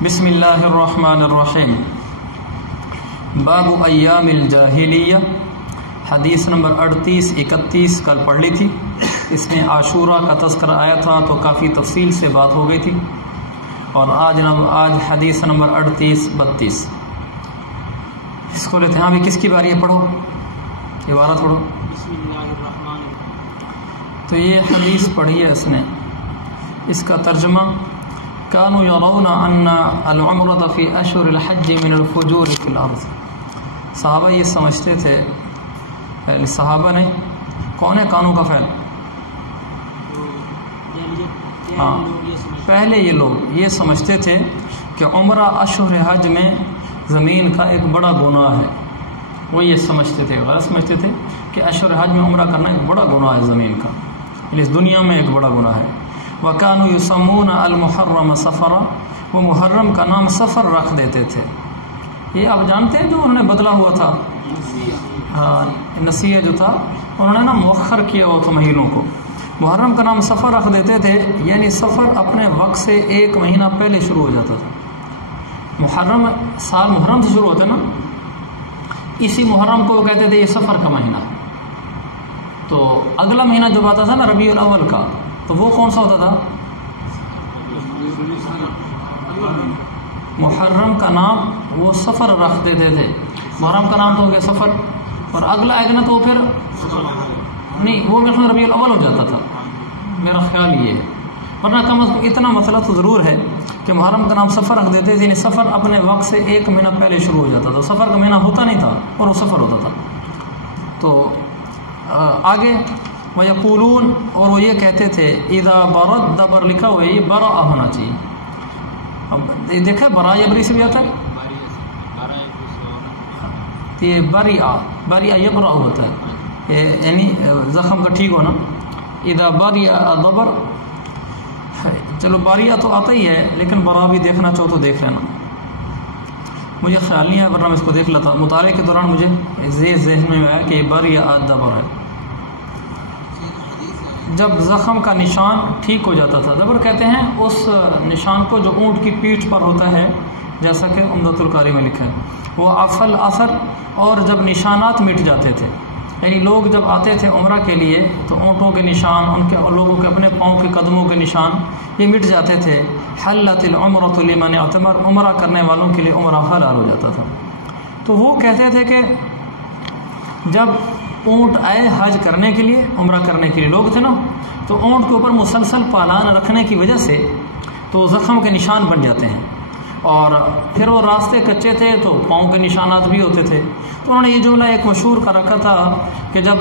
بسم اللہ الرحمن الرحیم باب ایام الجاہلیہ، حدیث نمبر 38 31 کل پڑھ لی تھی۔ اس میں عاشورہ کا تذکرہ آیا تھا تو کافی تفصیل سے بات ہو گئی تھی، اور آج حدیث نمبر 38 32 اس کو لیتے ہیں۔ ابھی کس کی باری ہے؟ پڑھو عبارت پڑھو۔ بسم اللہ الرحمن الرحیم۔ تو یہ حدیث پڑھی ہے اس نے، اس کا ترجمہ کانوا یرون ان العمرۃ فی اشہر الحج من الفجور فی الارض۔ صحابہ یہ سمجھتے تھے، پہلے صحابہ نے، کون ہے کانوں کا فعل؟ ہاں، پہلے یہ لوگ یہ سمجھتے تھے کہ عمرہ اشہر حج میں زمین کا ایک بڑا گناہ ہے۔ وہ یہ سمجھتے تھے، غلط سمجھتے تھے کہ اشہر حج میں عمرہ کرنا ایک بڑا گناہ ہے زمین کا، اس دنیا میں ایک بڑا گناہ ہے۔ وَكَانُوا يُسَمُّونَ الْمُحَرَّمَ سَفَرًا، وہ محرم کا نام سفر رکھ دیتے تھے۔ یہ آپ جانتے ہیں جو انہوں نے بدلا ہوا تھا، نسیہ جو تھا انہوں نے نا مؤخر کیا ہوا تھا مہینوں کو، محرم کا نام سفر رکھ دیتے تھے، یعنی سفر اپنے وقت سے 1 مہینہ پہلے شروع ہو جاتا تھا۔ محرم سال محرم سے شروع ہوتا ہے نا، اسی محرم کو وہ کہتے تھے یہ سفر کا مہینہ ہے۔ تو اگلا مہینہ جو آتا تھا نا ربیع الاول کا، تو وہ کون سا ہوتا تھا؟ محرم کا نام وہ سفر رکھ دیتے تھے، محرم کا نام تو ہو گیا سفر، اور اگلا آئے گا نا تو وہ پھر نہیں، وہ میرے ربیع الاول ہو جاتا تھا، میرا خیال یہ ہے۔ ورنہ کم از کم اتنا مسئلہ تو ضرور ہے کہ محرم کا نام سفر رکھ دیتے تھے، یعنی سفر اپنے وقت سے 1 مہینہ پہلے شروع ہو جاتا تھا، سفر کا مہینہ ہوتا نہیں تھا اور وہ سفر ہوتا تھا۔ تو آگے وَيَقُولُونَ، اور وہ یہ کہتے تھے اذا برد، دبر لکھا ہوا ہے، یہ برا ہونا چاہیے۔ اب دیکھیں برا یبری سے بھی آتا ہے، یہ بری یبرا ہوتا ہے، یعنی زخم کا ٹھیک ہونا۔ اذا بریا دبر، چلو باریہ تو آتا ہی ہے، لیکن برا بھی دیکھنا چاہو تو دیکھ لینا، مجھے خیال نہیں ہے، ورنہ میں اس کو دیکھ لیتا۔ مطالعے کے دوران مجھے ذہن میں آیا کہ یہ بریا دبر ہے۔ جب زخم کا نشان ٹھیک ہو جاتا تھا، دبر کہتے ہیں اس نشان کو جو اونٹ کی پیٹھ پر ہوتا ہے، جیسا کہ عمدۃ القاری میں لکھا ہے، وہ افل اثر، اور جب نشانات مٹ جاتے تھے، یعنی لوگ جب آتے تھے عمرہ کے لیے تو اونٹوں کے نشان، ان کے لوگوں کے اپنے پاؤں کے قدموں کے نشان یہ مٹ جاتے تھے۔ حلت العمرۃ لمن اعتمر، عمرہ کرنے والوں کے لیے عمرہ حلال ہو جاتا تھا۔ تو وہ کہتے تھے کہ جب اونٹ آئے حج کرنے کے لیے، عمرہ کرنے کے لیے لوگ تھے نا، تو اونٹ کے اوپر مسلسل پالان رکھنے کی وجہ سے تو زخم کے نشان بن جاتے ہیں، اور پھر وہ راستے کچے تھے تو پاؤں کے نشانات بھی ہوتے تھے۔ تو انہوں نے یہ جملہ ایک مشہور کا رکھا تھا کہ جب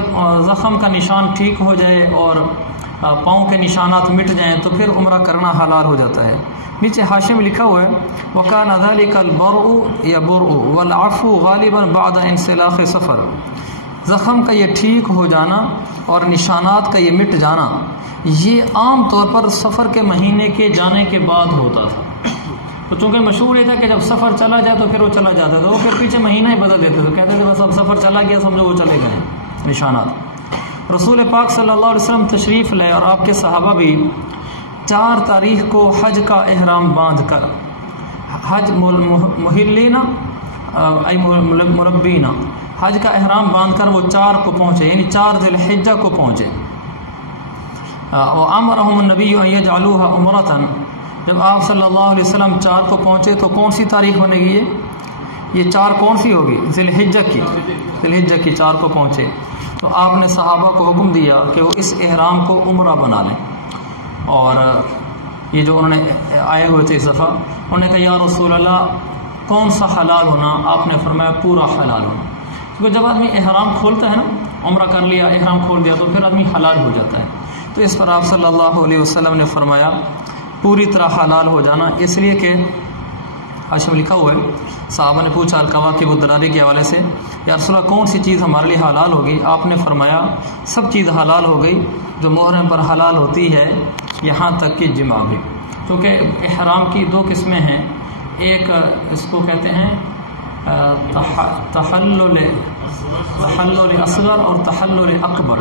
زخم کا نشان ٹھیک ہو جائے اور پاؤں کے نشانات مٹ جائیں تو پھر عمرہ کرنا حلال ہو جاتا ہے۔ نیچے حاشیے میں لکھا ہوا ہے وَكَانَ ذَلِكَ الْبَرْءُ يَبُرْءُ وَالْعَفْوُ غَالِبًا بَعْدَ انسلاخ سفر، زخم کا یہ ٹھیک ہو جانا اور نشانات کا یہ مٹ جانا یہ عام طور پر سفر کے مہینے کے جانے کے بعد ہوتا تھا۔ تو چونکہ مشہور یہ تھا کہ جب سفر چلا جائے تو پھر وہ چلا جاتا تھا، وہ پھر پیچھے مہینہ ہی بدل دیتے تھے، کہتے تھے بس اب سفر چلا گیا، سمجھو وہ چلے گئے نشانات۔ رسول پاک صلی اللہ علیہ وسلم تشریف لے اور آپ کے صحابہ بھی 4 تاریخ کو حج کا احرام باندھ کر، حج محلینا ای مربینا، حج کا احرام باندھ کر وہ 4 کو پہنچے، یعنی 4 ذی الحجہ کو پہنچے۔ وَأَمَرَهُمُ النَّبِيُّ أَن يَجْعَلُوهَا عُمْرَةً، جب آپ صلی اللہ علیہ وسلم 4 کو پہنچے تو کون سی تاریخ بنے گی؟ یہ 4 کون سی ہوگی؟ ذی الحجہ کی، ذی الحجہ کی 4 کو پہنچے تو آپ نے صحابہ کو حکم دیا کہ وہ اس احرام کو عمرہ بنا لیں۔ اور یہ جو انہوں نے آئے ہوئے تھے اس دفعہ، انہوں نے کہا یا رسول اللہ کون سا حلال ہونا؟ آپ نے فرمایا پورا حلال ہونا، کیونکہ جب آدمی احرام کھولتا ہے نا، عمرہ کر لیا، احرام کھول دیا تو پھر آدمی حلال ہو جاتا ہے۔ تو اس پر آپ صلی اللہ علیہ وسلم نے فرمایا پوری طرح حلال ہو جانا، اس لیے کہ حاشیے میں لکھا ہوا ہے، صحابہ نے پوچھا الکواکب الدراری کے حوالے سے یا رسول اللہ کون سی چیز ہمارے لیے حلال ہوگی؟ آپ نے فرمایا سب چیز حلال ہو گئی جو محرم پر حلال ہوتی ہے، یہاں تک کہ جمع بھی، کیونکہ احرام کی 2 قسمیں ہیں، ایک اس کو کہتے ہیں تحلل اصغر اور تحلل اکبر۔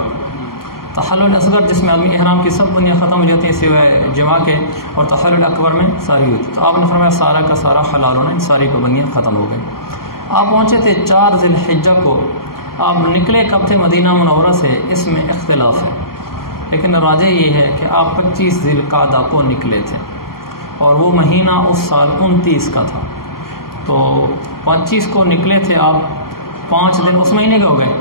تحلل اصغر جس میں آدمی احرام کی سب بنیاں ختم ہو جاتی ہیں سوائے جماع کے، اور تحلل اکبر میں ساری ہوتی. تو آپ نے فرمایا سارا کا سارا حلال ہونا، ان ساری پابندیاں ختم ہو گئی. آپ پہنچے تھے 4 ذی الحجہ کو، آپ نکلے کب تھے مدینہ منورہ سے، اس میں اختلاف ہے، لیکن راجح یہ ہے کہ آپ 25 ذی القعدہ کو نکلے تھے، اور وہ مہینہ اس سال 29 کا تھا. تو 25 کو نکلے تھے آپ، 5 دن اس مہینے کے ہو گئے،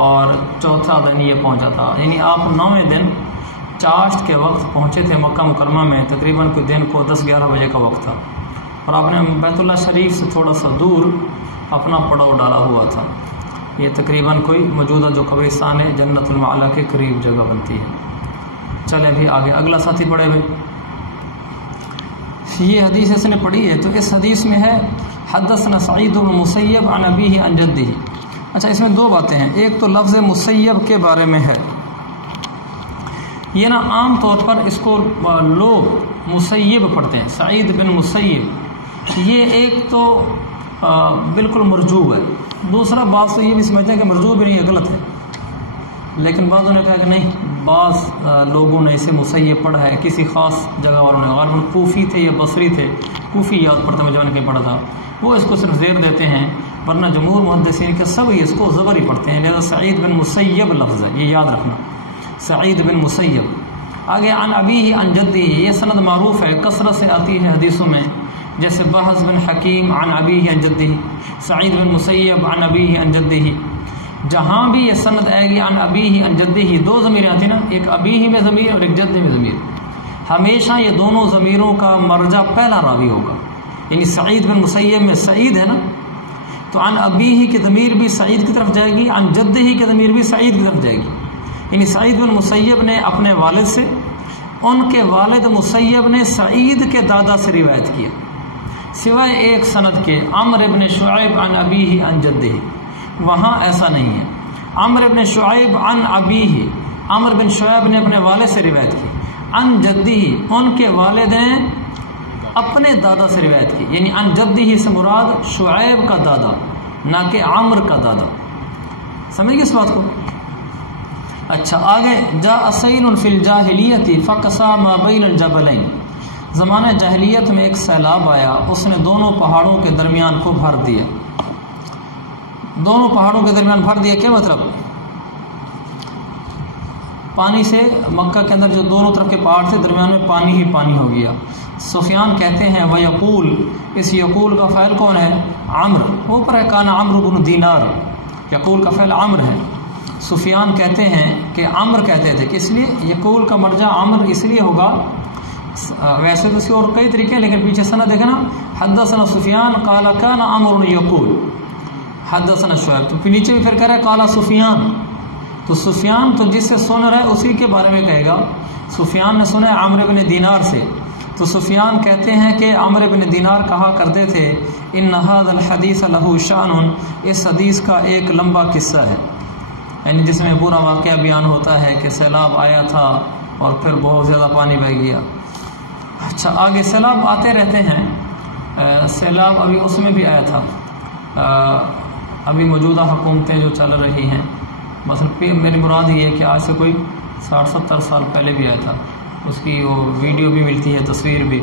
اور چوتھا دن یہ پہنچا تھا، یعنی آپ 9ویں دن چاشت کے وقت پہنچے تھے مکہ مکرمہ میں. تقریباً کوئی دن کو 10-11 بجے کا وقت تھا، اور آپ نے بیت اللہ شریف سے تھوڑا سا دور اپنا پڑاؤ ڈالا ہوا تھا. یہ تقریباً کوئی موجودہ جو قبرستان ہے جنت المعلا کے قریب جگہ بنتی ہے. چلیں بھی آگے اگلا ساتھی پڑھے ہوئے. یہ حدیث اس نے پڑھی ہے، تو اس حدیث میں ہے حدثنا سعید بن مسیب عن ابیہ عن جدہ. اچھا، اس میں 2 باتیں ہیں. ایک تو لفظ مسیب کے بارے میں ہے، یہ نا عام طور پر اس کو لوگ مسیب پڑھتے ہیں، سعید بن مسیب. یہ ایک تو بالکل مرجوع ہے. دوسرا بات تو یہ بھی سمجھتے ہیں کہ مرجوع بھی نہیں ہے، غلط ہے، لیکن بعضوں نے کہا کہ نہیں، بعض لوگوں نے اسے مسیب پڑھا ہے، کسی خاص جگہ والوں نے، غالباً کوفی تھے یا بصری تھے، کوفی یاد پڑتا مجھے کہیں پڑھا تھا، وہ اس کو صرف زیر دیتے ہیں، ورنہ جمہور محدثین کے سب اس کو زبر ہی پڑھتے ہیں. لہذا سعید بن مسیب لفظ ہے، یہ یاد رکھنا، سعید بن مسیب. آگے عن ابیہ عن جدہ، یہ سند معروف ہے، کثرت سے آتی ہے حدیثوں میں، جیسے بحث بن حکیم عن ابیہ عن جدہ، سعید بن مسیب عن ابیہ عن جدہ. جہاں بھی یہ سند آئے گی عن ابیہ عن جدہ، 2 ضمیر آتی نا، ایک ابیہ میں ضمیر اور ایک جدہ میں ضمیر. ہمیشہ یہ دونوں ضمیروں کا مرجع پہلا راوی ہوگا. یعنی سعید بن مسیب میں سعید ہے نا، تو عن ابیہ کی ضمیر بھی سعید کی طرف جائے گی، عن جدہ کی ضمیر بھی سعید کی طرف جائے گی. یعنی سعید بن مسیب نے اپنے والد سے، ان کے والد مسیب نے سعید کے دادا سے روایت کیا، سوائے ایک سند کے عمرو بن شعیب عن ابیہ عن جدہ. وہاں ایسا نہیں ہے. عمرو بن شعیب عن ابیہ، عمرو بن شعیب نے اپنے والد سے روایت کی، عن جدہ ان کے والد نے اپنے دادا سے روایت کی. یعنی عن جدہ سے مراد شعیب کا دادا، نہ کہ عمرو کا دادا. سمجھ گئے اس بات کو؟ اچھا آگے، جاء سیل فی الجاہلیۃ فقصا ما بین الجبلین. زمانہ جاہلیت میں ایک سیلاب آیا، اس نے دونوں پہاڑوں کے درمیان کو بھر دیا. دونوں پہاڑوں کے درمیان بھر دیا کیا مطلب؟ پانی سے مکہ کے اندر جو دونوں طرف کے پہاڑ تھے درمیان میں پانی ہی پانی ہو گیا. سفیان کہتے ہیں وَيَقُول، اس یقول کا فعل کون ہے؟ عمرو. اوپر ہے کان عمرو بن دینار، یقول کا فعل عمرو ہے. سفیان کہتے ہیں کہ عمرو کہتے تھے، اس لیے یقول کا مرجع عمرو اس لیے ہوگا. ویسے تو اس کے اور کئی طریقے ہیں، لیکن پیچھے سند دیکھنا، حدثنا سفیان قال کان عمرو یقول حدثنا شعیب. تو نیچے بھی پھر کہہ رہا ہے قال سفیان. تو سفیان تو جس سے سن رہا ہے اسی کے بارے میں کہے گا. سفیان نے سنا ہے عمرو بن دینار سے، تو سفیان کہتے ہیں کہ عمرو بن دینار کہا کرتے تھے ان ھذا الحدیث له شأن، اس حدیث کا ایک لمبا قصہ ہے، یعنی جس میں پورا واقعہ بیان ہوتا ہے کہ سیلاب آیا تھا اور پھر بہت زیادہ پانی بہہ گیا. اچھا آگے سیلاب آتے رہتے ہیں. سیلاب ابھی اس میں بھی آیا تھا، ابھی موجودہ حکومتیں جو چل رہی ہیں، مثلا میری مراد یہ ہے کہ آج سے کوئی 60-70 سال پہلے بھی آیا تھا. اس کی وہ ویڈیو بھی ملتی ہے، تصویر بھی.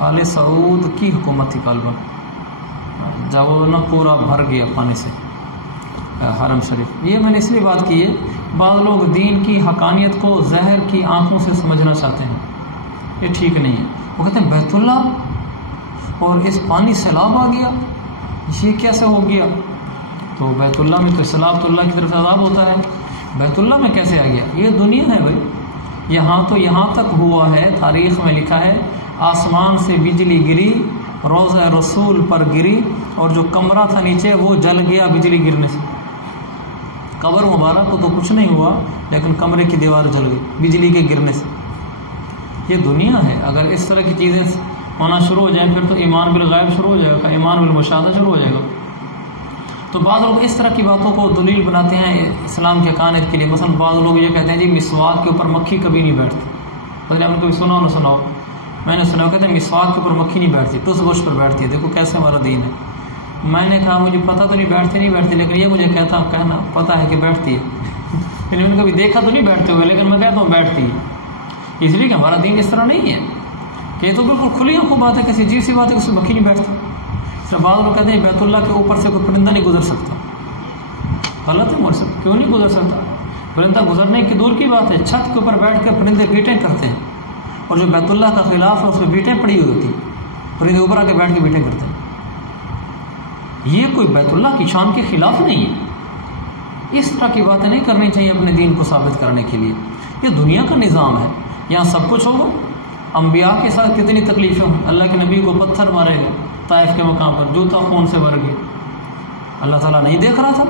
آل سعود کی حکومت تھی غالباً، جب وہ نہ پورا بھر گیا پانی سے حرم شریف. یہ میں نے اس لیے بات کی ہے، بعض لوگ دین کی حقانیت کو زہر کی آنکھوں سے سمجھنا چاہتے ہیں، یہ ٹھیک نہیں ہے. وہ کہتے ہیں بیت اللہ اور اس پانی سیلاب آ گیا، یہ کیسے ہو گیا؟ تو بیت اللہ میں تو سیلاب تو اللہ کی طرف سے عذاب ہوتا ہے، بیت اللہ میں کیسے آ گیا؟ یہ دنیا ہے بھائی. یہاں تو یہاں تک ہوا ہے، تاریخ میں لکھا ہے آسمان سے بجلی گری، روضہ رسول پر گری، اور جو کمرہ تھا نیچے وہ جل گیا بجلی گرنے سے. قبر مبارک کو تو کچھ نہیں ہوا، لیکن کمرے کی دیوار جل گئی بجلی کے گرنے سے. یہ دنیا ہے. اگر اس طرح کی چیزیں ہونا شروع ہو جائیں پھر تو ایمان بالغیب شروع ہو جائے گا، ایمان بالمشاہدہ شروع ہو جائے گا. تو بعض لوگ اس طرح کی باتوں کو دلیل بناتے ہیں اسلام کے حقانیت کے لیے. مثلا بعض لوگ یہ کہتے ہیں جی مسواک کے اوپر مکھی کبھی نہیں بیٹھتی. پتہ آپ نے کبھی سنا ہو نہ سنا ہو، میں نے سنا، کہتے ہیں مسواک کے اوپر مکھی نہیں بیٹھتی، ٹس بش پر بیٹھتی ہے. دیکھو کیسے ہمارا دین ہے. میں نے کہا مجھے پتہ تو نہیں بیٹھتی، لیکن یہ مجھے کہنا پتہ ہے کہ بیٹھتی ہے. پھر میں نے کبھی دیکھا تو نہیں بیٹھتے ہوئے، لیکن میں کہتا ہوں بیٹھتی ہے، اس لیے کہ ہمارا دین اس طرح نہیں ہے کہ یہ تو بالکل کھلی آنکھوں بات ہے، کسی عجیب سی بات ہے، اس سے بکی نہیں بیٹھتا۔ بعض لوگ کہتے ہیں بیت اللہ کے اوپر سے کوئی پرندہ نہیں گزر سکتا، غلط ہے مجھ سے، کیوں نہیں گزر سکتا؟ پرندہ گزرنے کی دور کی بات ہے، چھت کے اوپر بیٹھ کر پرندے بیٹیں کرتے ہیں، اور جو بیت اللہ کا خلاف ہے اس میں بیٹیں پڑی ہوئی ہوتی ہیں، پرندے اوپر آ کے بیٹھ کے بیٹیں کرتے ہیں۔ یہ کوئی بیت اللہ کی شان کے خلاف نہیں ہے، اس طرح کی باتیں نہیں کرنی چاہیے اپنے دین کو ثابت کرنے کے لیے۔ یہ دنیا کا نظام ہے، یہاں سب کچھ ہوگا۔ انبیاء کے ساتھ کتنی تکلیفیں ہوں، اللہ کے نبی کو پتھر مارے گئے طائف کے مقام پر، جوتا خون سے بھر گیا، اللہ تعالیٰ نہیں دیکھ رہا تھا؟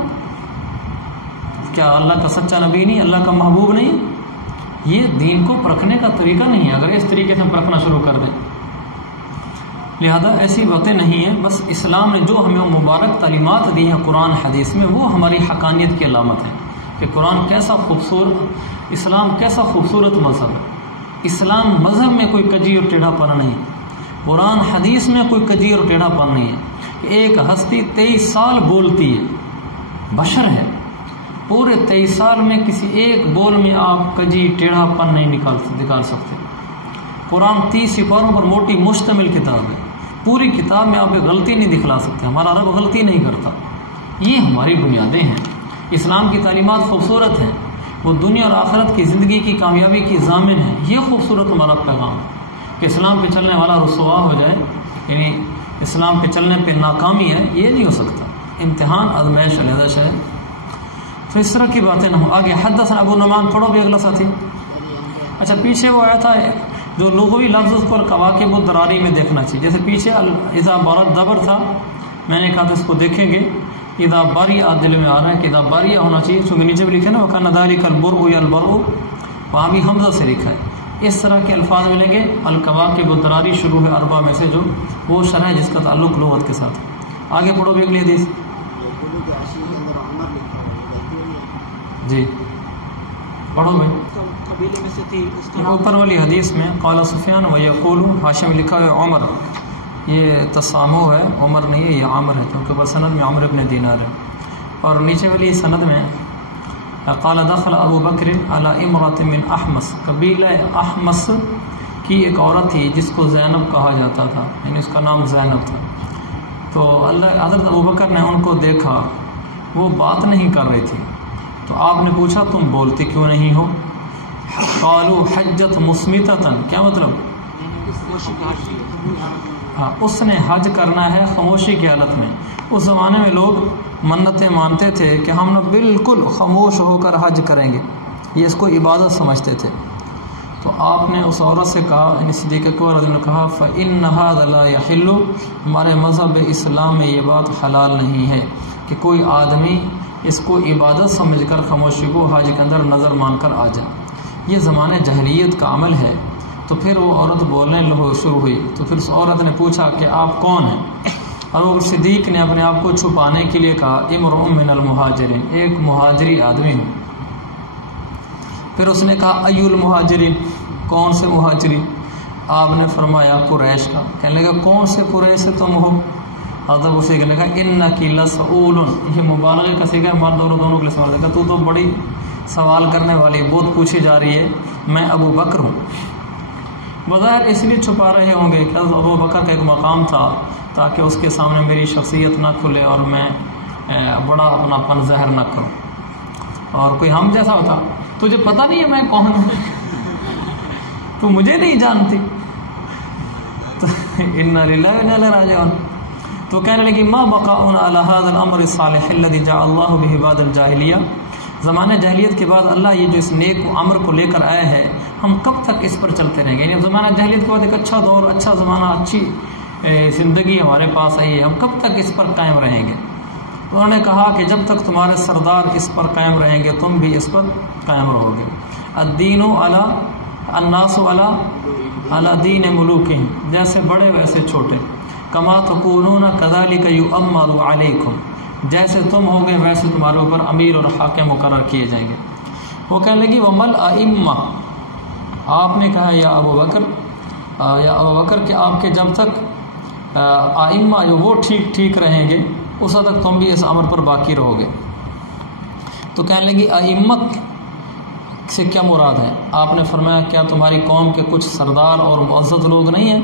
کیا اللہ کا سچا نبی نہیں، اللہ کا محبوب نہیں؟ یہ دین کو پرکھنے کا طریقہ نہیں ہے، اگر اس طریقے سے پرکھنا شروع کر دیں۔ لہذا ایسی باتیں نہیں ہیں، بس اسلام نے جو ہمیں مبارک تعلیمات دی ہیں قرآن حدیث میں، وہ ہماری حقانیت کی علامت ہے کہ قرآن کیسا خوبصورت، اسلام کیسا خوبصورت مذہب ہے۔ اسلام مذہب میں کوئی کجی اور ٹیڑھا پن نہیں، قرآن حدیث میں کوئی کجی اور ٹیڑھا پن نہیں ہے۔ ایک ہستی 23 سال بولتی ہے، بشر ہے، پورے 23 سال میں کسی ایک بول میں آپ کجی ٹیڑھا پن نہیں نکال سکتے۔ قرآن 30 سپاروں پر موٹی مشتمل کتاب ہے، پوری کتاب میں آپ ایک غلطی نہیں دکھلا سکتے، ہمارا رب غلطی نہیں کرتا۔ یہ ہماری بنیادیں ہیں۔ اسلام کی تعلیمات خوبصورت ہیں، وہ دنیا اور آخرت کی زندگی کی کامیابی کی ضامن ہے۔ یہ خوبصورت ہمارا پیغام ہے کہ اسلام پہ چلنے والا رسوا ہو جائے، یعنی اسلام پہ چلنے پہ ناکامی ہے، یہ نہیں ہو سکتا۔ امتحان آزمائش علیحدہ ہے، تو اس طرح کی باتیں نہ ہوں۔ آگے حدثنا ابو نعمان، پڑھو بھی اگلا ساتھی۔ اچھا پیچھے وہ آیا تھا جو لغوی لفظ اس کو کواکب الدراری میں دیکھنا چاہیے، جیسے پیچھے اذا بارت دبر تھا، میں نے کہا تھا اس کو دیکھیں گے، اذا باریہ دل میں آ رہا ہے کہ اذا باریہ ہونا چاہیے، چونکہ نیچے بھی لکھا ہے نا وکان ذالک البرء یا البرء، وہاں بھی حمزہ سے لکھا ہے۔ اس طرح کے الفاظ ملیں گے۔ الکواکب الدراری شروع ہے اربع میں سے، جو وہ شرح ہے جس کا تعلق لغت کے ساتھ۔ آگے پڑھو بھی اگلی حدیث جی، پڑھو بھائی۔ قبیلے میں سے تھی، اس کا اوپر والی حدیث میں قال سفیان ویقول، حاشیہ میں لکھا ہے عمر، یہ تسامو ہے، عمر نہیں ہے، یہ عامر ہے، کیونکہ بس سند میں عمر ابن دینار ہے۔ اور نیچے والی سند میں قال دخل ابو بکر علی امرأۃ من احمس، قبیلہ احمس کی ایک عورت تھی جس کو زینب کہا جاتا تھا، یعنی اس کا نام زینب تھا۔ تو حضرت ابو بکر نے ان کو دیکھا، وہ بات نہیں کر رہی تھی، تو آپ نے پوچھا تم بولتی کیوں نہیں ہو؟ قالوا حجت مسمتۃ، کیا مطلب؟ ہاں، اس نے حج کرنا ہے خاموشی کی حالت میں۔ اس زمانے میں لوگ منتیں مانتے تھے کہ ہم بالکل خاموش ہو کر حج کریں گے، یہ اس کو عبادت سمجھتے تھے۔ تو آپ نے اس عورت سے کہا، یعنی صدیق اکبر رضی اللہ عنہ نے کہا فإن هذا لا يحل، ہمارے مذہب اسلام میں یہ بات حلال نہیں ہے کہ کوئی آدمی اس کو عبادت سمجھ کر خاموشی کو حج کے اندر نظر مان کر آ جائے، یہ زمانہ جاہلیت کا عمل ہے۔ تو پھر وہ عورت بولنے شروع ہوئی، تو پھر اس عورت نے پوچھا کہ آپ کون ہیں؟ اور وہ صدیق نے اپنے آپ کو چھپانے کے لیے کہا امرؤ من المہاجرین، ایک مہاجری آدمی ہوں۔ پھر اس نے کہا ای المہاجرین، کون سے مہاجری؟ آپ نے فرمایا قریش کا۔ کہنے لگا کون سے قریش سے تم ہو؟ حضرت اسے کہنے لگا انک لسؤول، یہ مبالغے کا صیغہ ہے، مرد اور دونوں کے لیے سوال ہے، تو بڑی سوال کرنے والی، بہت پوچھی جا رہی ہے، میں ابو بکر ہوں۔ بظاہر اس لیے چھپا رہے ہوں گے کہ ابو بکر کا ایک مقام تھا تاکہ اس کے سامنے میری شخصیت نہ کھلے اور میں بڑا اپنا پن ظاہر نہ کروں۔ اور کوئی ہم جیسا ہوتا، تجھے پتہ نہیں ہے میں کون ہوں، تو مجھے نہیں جانتی، تو انا للہ و انا الیہ راجعون۔ تو کہنے لگی ما بقاؤنا علی هذا الامر الصالح الذي جاء الله به بعد الجاہلیہ، زمانہ جاہلیت کے بعد اللہ یہ جو اس نیک امر کو لے کر آیا ہے، ہم کب تک اس پر چلتے رہیں گے؟ یعنی زمانہ جاہلیت کے بعد ایک اچھا دور، اچھا زمانہ، اچھی زندگی ہمارے پاس آئی ہے، ہم کب تک اس پر قائم رہیں گے؟ انہوں نے کہا کہ جب تک تمہارے سردار اس پر قائم رہیں گے تم بھی اس پر قائم رہو گے۔ الدین علی الناس علی دین ملوکہم، جیسے بڑے ویسے چھوٹے، کما تکونون کذالک یؤمر علیکم، جیسے تم ہوگے ویسے تمہارے اوپر امیر اور حاکم مقرر کیے جائیں گے۔ وہ کہنے لگی ومل ائمہ، آپ نے کہا یا ابو بکر کہ آپ کے جب تک ائمہ جو وہ ٹھیک رہیں گے اس وقت تک تم بھی اس امر پر باقی رہو گے۔ تو کہنے لگی ائمہ سے کیا مراد ہے؟ آپ نے فرمایا کیا تمہاری قوم کے کچھ سردار اور معزز لوگ نہیں ہیں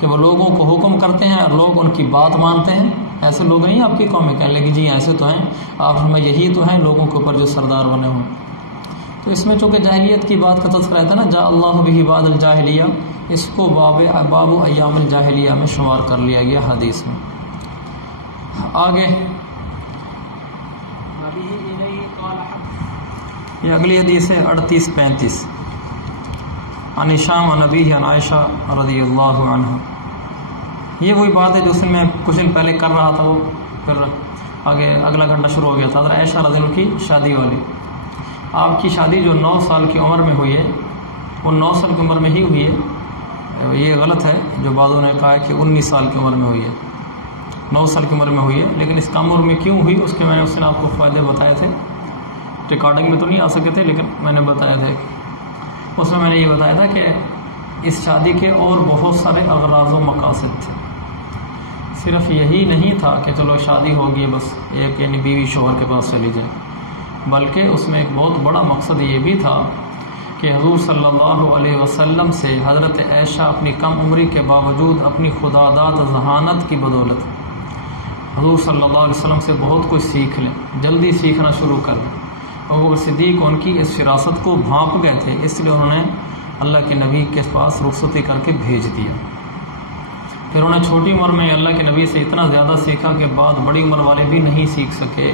کہ وہ لوگوں کو حکم کرتے ہیں اور لوگ ان کی بات مانتے ہیں؟ ایسے لوگ نہیں آپ کی قوم میں؟ کہنے لگے جی ایسے تو ہیں۔ آپ فرمایا یہی تو ہیں لوگوں کے اوپر جو سردار بنے ہوں۔ تو اس میں چونکہ جاہلیت کی بات کا تذکرہ ہے نا، جاء اللہ بہ بعد الجاہلیہ، اس کو باب ایام الجاہلیہ میں شمار کر لیا گیا حدیث میں۔ آگے یہ اگلی حدیث ہے 38-35 عن ہشام عن ابیہ عن عائشہ رضی اللہ عنہ۔ یہ وہی بات ہے جو اس میں کچھ دن پہلے کر رہا تھا، وہ پھر آگے اگلا گھنٹہ شروع ہو گیا تھا۔ حضرت عائشہ رضی اللہ کی شادی والی، آپ کی شادی جو 9 سال کی عمر میں ہوئی ہے، وہ 9 سال کی عمر میں ہی ہوئی ہے۔ یہ غلط ہے جو بعضوں نے کہا ہے کہ 19 سال کی عمر میں ہوئی ہے، 9 سال کی عمر میں ہوئی ہے، لیکن اس کم عمر میں کیوں ہوئی اس کے میں نے اس دن آپ کو فائدے بتائے تھے۔ ریکارڈنگ میں تو نہیں آ سکے تھے لیکن میں نے بتایا تھے، اس میں نے یہ بتایا تھا کہ اس شادی کے اور بہت سارے اغراض و مقاصد تھے، صرف یہی نہیں تھا کہ چلو شادی ہوگی بس ایک یعنی بیوی شوہر کے پاس چلی جائے، بلکہ اس میں ایک بہت بڑا مقصد یہ بھی تھا کہ حضور صلی اللہ علیہ وسلم سے حضرت عائشہ اپنی کم عمری کے باوجود اپنی خداداد ذہانت کی بدولت حضور صلی اللہ علیہ وسلم سے بہت کچھ سیکھ لیں، جلدی سیکھنا شروع کر دیں۔ ابو بکر صدیق ان کی اس فراست کو بھانپ گئے تھے، اس لیے انہوں نے اللہ کے نبی کے پاس رخصتی کر کے بھیج دیا۔ پھر انہیں چھوٹی عمر میں اللہ کے نبی سے اتنا زیادہ سیکھا کہ بعد بڑی عمر والے بھی نہیں سیکھ سکے،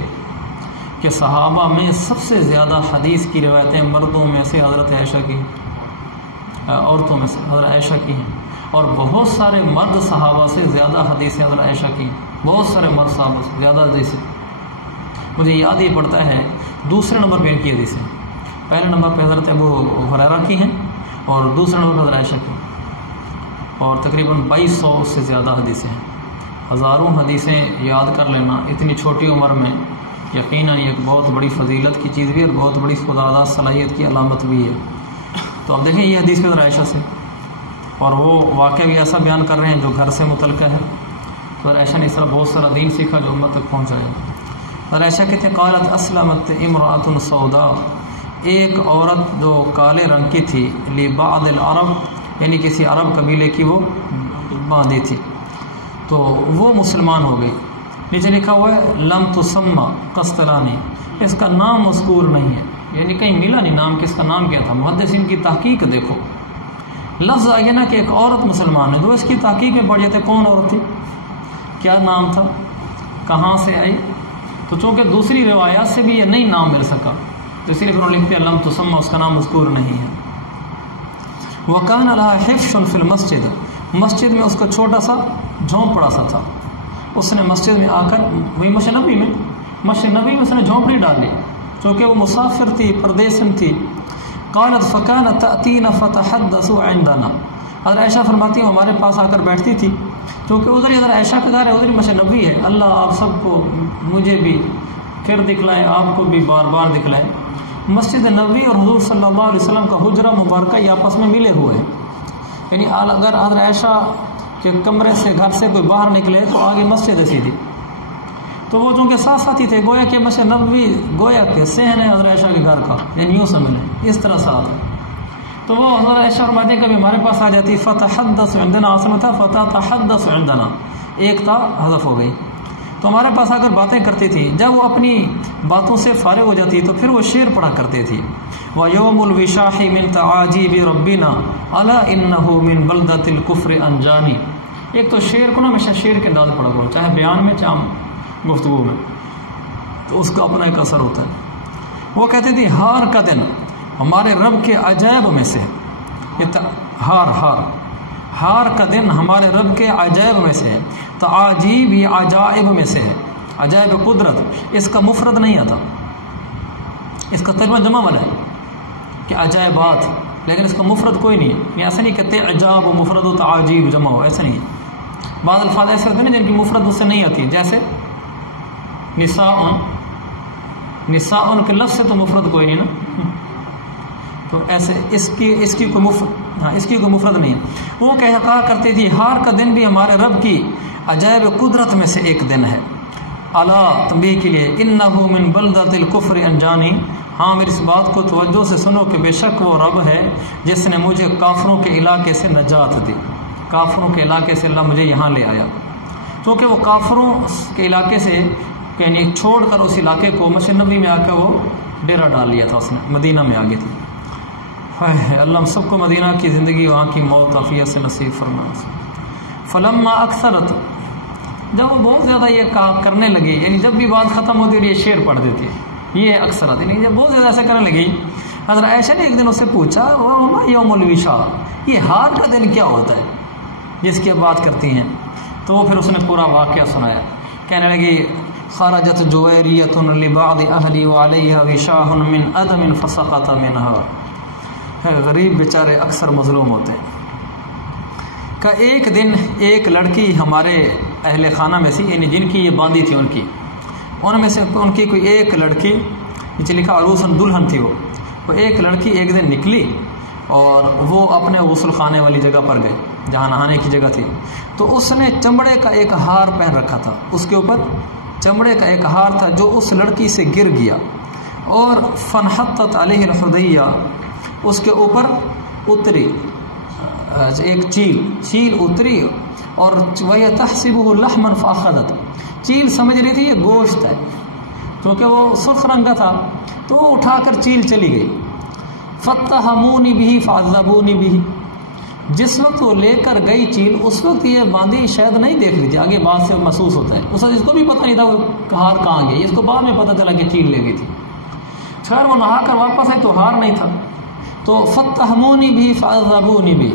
کہ صحابہ میں سب سے زیادہ حدیث کی روایتیں مردوں میں سے حضرت عائشہ کی، عورتوں میں سے حضرت عائشہ کی ہیں، اور بہت سارے مرد صحابہ سے زیادہ حدیثیں حضرت عائشہ کی، بہت سارے مرد صحابہ سے زیادہ حدیثیں۔ مجھے یاد ہی پڑتا ہے دوسرے نمبر پہ ان کی حدیثیں، پہلے نمبر پہ حضرت ابو ہریرہ کی ہیں اور دوسرے نمبر پہ حضرت عائشہ کی، اور تقریباً 2200 سے زیادہ حدیثیں ہیں۔ ہزاروں حدیثیں یاد کر لینا اتنی چھوٹی عمر میں یقیناً ایک بہت بڑی فضیلت کی چیز بھی ہے اور بہت بڑی خداداد صلاحیت کی علامت بھی ہے۔ تو اب دیکھیں یہ حدیث بھی حضرت عائشہ سے، اور وہ واقعہ بھی ایسا بیان کر رہے ہیں جو گھر سے متعلقہ ہے۔ تو حضرت عائشہ نے اس طرح بہت سارا دین سیکھا جو امت تک پہنچا ہے۔ حضرت عائشہ کہتے ہیں قالت اسلمت امرأۃ سودا، ایک عورت جو کالے رنگ کی تھی، لبعض العرب یعنی کسی عرب قبیلے کی وہ باندھی تھی، تو وہ مسلمان ہو گئی۔ نیچے لکھا ہوا ہے لم تسمى قسطلانی، اس کا نام مذکور نہیں ہے، یعنی کہیں ملا نہیں نام کہ اس کا نام کیا تھا۔ محدثین کی تحقیق دیکھو، لفظ آگے نا کہ ایک عورت مسلمان ہے، تو اس کی تحقیق میں پڑھ جاتے کون عورت تھی، کیا نام تھا، کہاں سے آئی، تو چونکہ دوسری روایات سے بھی یہ نہیں نام مل سکا، تو اسی لیے پھر لکھتے ہیں لم تسمى، اس کا نام مذکور نہیں ہے۔ وکان لها حفش فی المسجد، مسجد میں اس کا چھوٹا سا جھونپڑا سا تھا، اس نے مسجد میں آ کر وہی مسجد نبی میں اس نے جھونپڑی ڈال لی، چونکہ وہ مسافر تھی، پردیس میں تھی۔ قالت فکانت تأتینا فتحدث عندنا، حضرت عائشہ فرماتی ہیں ہمارے پاس آ کر بیٹھتی تھی، کیونکہ ادھر ہی حضرت عائشہ کا گھر ہے، ادھر ہی مسجد نبی ہے۔ اللہ آپ سب کو، مجھے بھی پھر دکھلائے، آپ کو بھی بار بار دکھلائے۔ مسجد نبوی اور حضور صلی اللہ علیہ وسلم کا حجرہ مبارکہ یہ آپس میں ملے ہوئے ہیں، یعنی اگر حضرت عائشہ کے کمرے سے گھر سے کوئی باہر نکلے تو آگے مسجد ہے سیدھی، تو وہ چونکہ ساتھ ساتھ ہی تھے، گویا کہ مسجد نبوی گویا کہ صحن ہے حضرت عائشہ کے گھر کا، یعنی یوں سمجھیں اس طرح ساتھ ہے۔ تو وہ حضرت عائشہ فرماتے ہیں کبھی ہمارے پاس آ جاتی، فتحدث عندنا، اصل میں تھا فتحدث عندنا، ایک تا حذف ہو گئی، تو ہمارے پاس آ کر باتیں کرتی تھی۔ جب وہ اپنی باتوں سے فارغ ہو جاتی تو پھر وہ شعر پڑھا کرتے تھی، وَيَوْمُ الْوِشَاحِ مِنْ تَعَاجِيبِ رَبِّنَا أَلَا إِنَّهُ مِنْ بَلْدَةِ الْكُفْرِ أَنْجَانِ۔ ایک تو شعر کو نا ہمیشہ شعر کے انداز پڑھا کرو، چاہے بیان میں چاہے گفتگو میں، تو اس کا اپنا ایک اثر ہوتا ہے۔ وہ کہتے تھے ہار کا دن ہمارے رب کے عجائب میں سے، ہار کا دن ہمارے رب کے عجائب میں سے ہے، تعاجیب یہ عجائب میں سے ہے، عجائب قدرت، اس کا مفرد نہیں آتا، اس کا ترجمہ جمع والا ہے کہ عجائبات، لیکن اس کا مفرد کوئی نہیں ہے، یہ ایسا نہیں کہتے عجاب و مفرد و تعاجیب جمع ہو، ایسا نہیں ہے۔ بعض الفاظ ایسے ہوتے ہیں جن کی مفرد اس سے نہیں آتی، جیسے نساء کے لفظ سے تو مفرد کوئی نہیں نا، تو ایسے اس کی کوئی مفرد نہیں ہے۔ وہ کہا کرتے تھی ہار کا دن بھی ہمارے رب کی عجائب قدرت میں سے ایک دن ہے، الا تنبیہ کے لیے انہ من بلدۃ الکفر انجانی، ہاں میری اس بات کو توجہ سے سنو کہ بے شک وہ رب ہے جس نے مجھے کافروں کے علاقے سے نجات دی، کافروں کے علاقے سے اللہ مجھے یہاں لے آیا، کیونکہ وہ کافروں کے علاقے سے یعنی چھوڑ کر اس علاقے کو مسجد نبوی میں آ کر وہ ڈیرا ڈال لیا تھا، اس نے مدینہ میں آ گئی تھی۔ اللہ ہم سب کو مدینہ کی زندگی وہاں کی موت عافیت سے نصیب فرمائے۔ فلما اکثرت، جب وہ بہت زیادہ یہ کرنے لگی، یعنی جب بھی بات ختم ہوتی ہے یہ شعر پڑھ دیتی ہے، یہ اکثرت، یعنی جب بہت زیادہ ایسے کرنے لگی، حضرت عائشہ نے ایک دن اس سے پوچھا وما یوم الوشا، یہ ہار کا دن کیا ہوتا ہے جس کی بات کرتی ہیں؟ تو وہ پھر اس نے پورا واقعہ سنایا، کہنے لگی خرجت جویریۃ لبعض اہلی وعلیہا وشاہ من ادم فسقط منہا، غریب بیچارے اکثر مظلوم ہوتے ہیں، کہ ایک دن ایک لڑکی ہمارے اہل خانہ میں سے، یعنی جن کی یہ باندھی تھی ان میں سے ان کی کوئی ایک لڑکی، نیچے لکھا عروسن دلہن تھی، وہ ایک لڑکی ایک دن نکلی اور وہ اپنے غسل خانے والی جگہ پر گئی جہاں نہانے کی جگہ تھی، تو اس نے چمڑے کا ایک ہار پہن رکھا تھا، اس کے اوپر چمڑے کا ایک ہار تھا جو اس لڑکی سے گر گیا، اور فنحطت علیہ الحدیہ، اس کے اوپر اتری ایک چیل اتری، اور وہی تحسبہ لحما فاخذت، چیل سمجھ رہی تھی یہ گوشت ہے کیونکہ وہ سرخ رنگ کا تھا، تو وہ اٹھا کر چیل چلی گئی۔ فتحمونی بھی فعذبونی بھی، جس وقت وہ لے کر گئی چیل اس وقت یہ باندھی شاید نہیں دیکھ رہی تھی، آگے بات سے محسوس ہوتا ہے، اس کو بھی پتہ نہیں تھا وہ ہار کہاں گئی، اس کو بعد میں پتہ چلا کہ چیل لے گئی تھی، خیر وہ نہا کر واپس آئی تو ہار نہیں تھا، تو فتحمونی بھی فعذبونی بھی،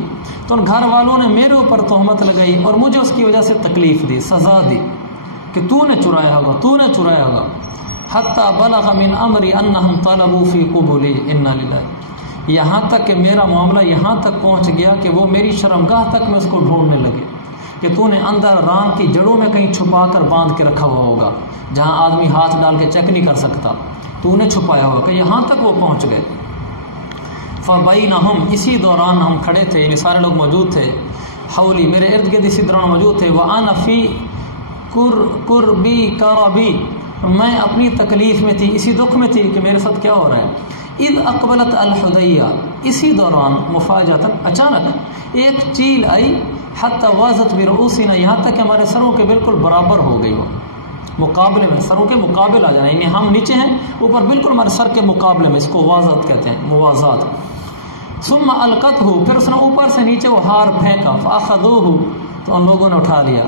تو ان گھر والوں نے میرے اوپر تہمت لگائی اور مجھے اس کی وجہ سے تکلیف دی، سزا دی کہ تو نے چرایا ہوگا، حتی بلغ من امری انہم طلبوا فی قبولی انا للہ، یہاں تک کہ میرا معاملہ یہاں تک پہنچ گیا کہ وہ میری شرمگاہ تک میں اس کو ڈھونڈنے لگے کہ تو نے اندر ران کی جڑوں میں کہیں چھپا کر باندھ کے رکھا ہوا ہوگا جہاں آدمی ہاتھ ڈال کے چیک نہیں کر سکتا، تو نے چھپایا ہوگا، کہ یہاں تک وہ پہنچ گئے۔ فبینہم، اسی دوران ہم کھڑے تھے، یعنی سارے لوگ موجود تھے، حولی میرے ارد گرد اسی دوران موجود تھے، وَأَنَا فِي قُرْبِي كَرَبِي، میں اپنی تکلیف میں تھی، اسی دکھ میں تھی کہ میرے ساتھ کیا ہو رہا ہے۔ اذ اقبلت الحدیہ، اسی دوران مفاجأتاً اچانک ایک چیل آئی، حتی وازت برؤوسنا، یہاں تک کہ ہمارے سروں کے بالکل برابر ہو گئی، وہ مقابلے میں، سروں کے مقابل آ جانا، یعنی ہم نیچے ہیں اوپر بالکل ہمارے سر کے مقابلے میں، اس کو وازت کہتے ہیں، موازات۔ ثم القته، پھر اس نے اوپر سے نیچے وہ ہار پھینکا، فاخذوه، تو ان لوگوں نے اٹھا لیا،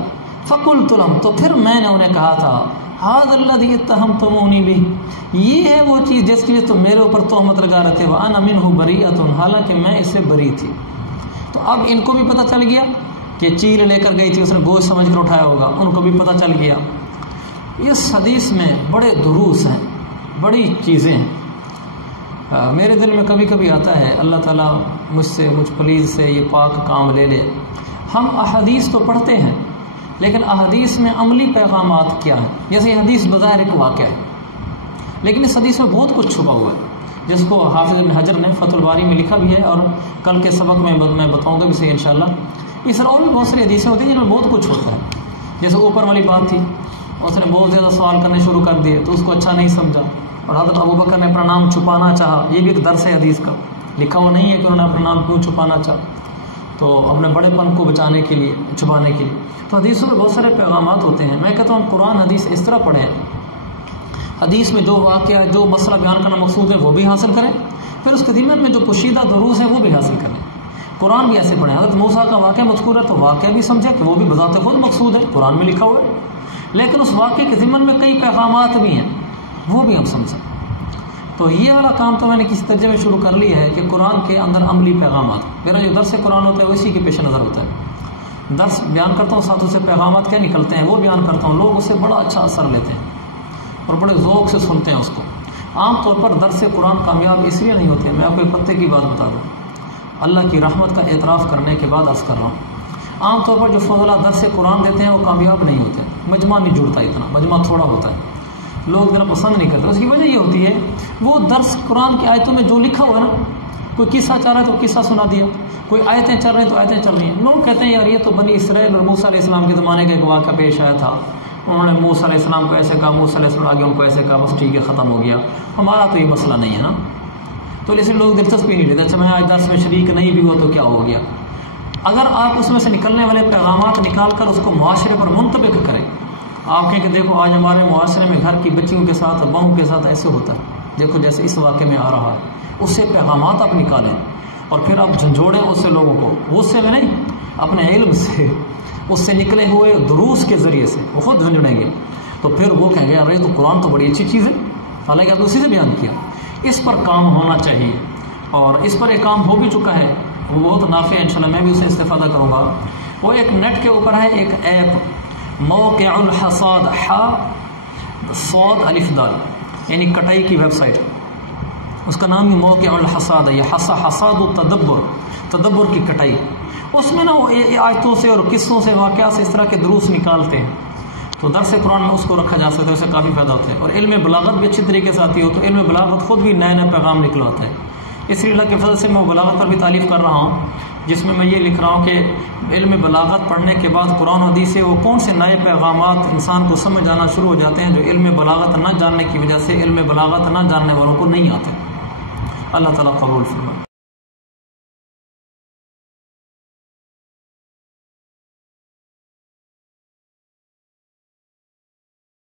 فقلت لهم، تو پھر میں نے انہیں کہا تھا، هذا الذي اتهمتموني به، یہ ہے وہ چیز جس کی تم میرے اوپر تہمت لگا رہے تھے، وانا منه بريئة، حالانکہ میں اس سے بری تھی۔ تو اب ان کو بھی پتہ چل گیا کہ چیل لے کر گئی تھی، اس نے گوشت سمجھ کر اٹھایا ہوگا، ان کو بھی پتہ چل گیا۔ اس حدیث میں بڑے دروس ہیں، بڑی چیزیں ہیں۔ میرے دل میں کبھی کبھی آتا ہے اللہ تعالیٰ مجھ پلیز سے یہ پاک کام لے لے۔ ہم احادیث تو پڑھتے ہیں لیکن احادیث میں عملی پیغامات کیا ہیں؟ جیسے یہ حدیث بظاہر ایک واقعہ ہے لیکن اس حدیث میں بہت کچھ چھپا ہوا ہے، جس کو حافظ ابن حجر نے فتح الباری میں لکھا بھی ہے، اور کل کے سبق میں بتاؤں گا بھی صحیح انشاءاللہ۔ اس طرح اور بھی بہت ساری حدیثیں ہوتی ہیں جن میں بہت کچھ ہوتا ہے، جیسے اوپر والی بات تھی، اس نے بہت زیادہ سوال کرنے شروع کر دیے تو اس کو اچھا نہیں سمجھا، اور حضرت ابوبکر نے اپنا نام چھپانا چاہا، یہ بھی ایک درس ہے حدیث کا، لکھا ہوا نہیں ہے کہ انہوں نے اپنا نام کیوں چھپانا چاہا، تو اپنے بڑے پن کو بچانے کے لیے، چھپانے کے لیے۔ تو حدیثوں میں بہت سارے پیغامات ہوتے ہیں۔ میں کہتا ہوں قرآن حدیث اس طرح پڑھیں، حدیث میں جو واقعہ جو مسئلہ بیان کرنا مقصود ہے وہ بھی حاصل کریں، پھر اس کے ضمن میں جو پوشیدہ دروس ہیں وہ بھی حاصل کریں۔ قرآن بھی ایسے پڑھیں، حضرت موسیٰ کا واقعہ مذکور ہے تو واقعہ بھی سمجھیں کہ وہ بھی بذات خود مقصود ہے، قرآن میں لکھا ہوا ہے، لیکن اس واقعے کے ضمن میں کئی پیغامات بھی ہیں، وہ بھی ہم سمجھیں۔ تو یہ والا کام تو میں نے کسی درجے میں شروع کر لیا ہے کہ قرآن کے اندر عملی پیغامات، میرا جو درس قرآن ہوتا ہے وہ اسی کے پیش نظر ہوتا ہے، درس بیان کرتا ہوں، ساتھ سے پیغامات کیا نکلتے ہیں وہ بیان کرتا ہوں، لوگ اس سے بڑا اچھا اثر لیتے ہیں اور بڑے ذوق سے سنتے ہیں اس کو۔ عام طور پر درس قرآن کامیاب اس لیے نہیں ہوتے، میں آپ کو ایک پتے کی بات بتا دوں، اللہ کی رحمت کا اعتراف کرنے کے بعد عرض کر رہا ہوں، عام طور پر جو فضلہ درس قرآن دیتے ہیں وہ کامیاب نہیں ہوتے، مجمع نہیں جڑتا، اتنا مجمع تھوڑا ہوتا ہے، لوگ ذرا پسند نہیں کرتے۔ اس کی وجہ یہ ہوتی ہے وہ درس قرآن کی آیتوں میں جو لکھا ہوا ہے نا، کوئی قصہ چل رہا ہے تو قصہ سنا دیا، کوئی آیتیں چل رہی ہیں تو آیتیں چل رہی ہیں، لوگ کہتے ہیں یار یہ تو بنی اسرائیل اور موسیٰ علیہ السلام کے زمانے کا ایک واقعہ پیش آیا تھا، انہوں نے موسیٰ علیہ السلام کو ایسے کہا، موسیٰ علیہ السلام آگے ان کو ایسے کہا، بس ٹھیک ہے ختم ہو گیا، ہمارا تو یہ مسئلہ نہیں ہے نا، تو اس لیے لوگ دلچسپی نہیں لیتے، اچھا میں آج درس میں شریک نہیں بھی ہوا تو کیا ہو گیا۔ اگر آپ اس میں سے نکلنے والے پیغامات نکال کر اس کو معاشرے پر منطبق کریں، آپ کہیں کہ دیکھو آج ہمارے معاشرے میں گھر کی بچیوں کے ساتھ بہوں کے ساتھ ایسے ہوتا ہے، دیکھو جیسے اس واقعے میں آ رہا ہے، اس سے پیغامات آپ نکالیں اور پھر آپ جھنجھوڑیں اس سے لوگوں کو، غصے میں نہیں، اپنے علم سے، اس سے نکلے ہوئے دروس کے ذریعے سے وہ خود جھنجھوڑیں گے، تو پھر وہ کہیں گے یار یہ تو قرآن تو بڑی اچھی چیز ہے، حالانکہ آپ نے اسی سے بیان کیا۔ اس پر کام ہونا چاہیے، اور اس پر ایک کام ہو بھی چکا ہے، وہ بہت نافع ہے، انشاءاللہ میں بھی اسے استفادہ کروں گا۔ وہ ایک نیٹ کے اوپر ہے ایک ایپ، موقع الحصاد، صاد الف دال، یعنی کٹائی کی ویب سائٹ، اس کا نام ہی موقع الحصاد ہے، یہ حصاد التدبر، تدبر کی کٹائی۔ اس میں نا وہ آیتوں سے اور قصوں سے، واقعات سے اس طرح کے دروس نکالتے ہیں، تو درس قرآن میں اس کو رکھا جا سکتا ہے، اس سے کافی فائدہ ہوتا ہے، اور علم بلاغت بھی اچھی طریقے سے آتی ہو تو علم بلاغت خود بھی نئے نئے پیغام نکلواتا ہے۔ اس لیے اللہ کے فضل سے میں بلاغت پر بھی تعلیف کر رہا ہوں، جس میں یہ لکھ رہا ہوں کہ علم بلاغت پڑھنے کے بعد قرآن حدیث سے وہ کون سے نئے پیغامات انسان کو سمجھ آنا شروع ہو جاتے ہیں جو علم بلاغت نہ جاننے کی وجہ سے علم بلاغت نہ جاننے والوں کو نہیں آتے۔ اللہ تعالیٰ قبول فرمائے۔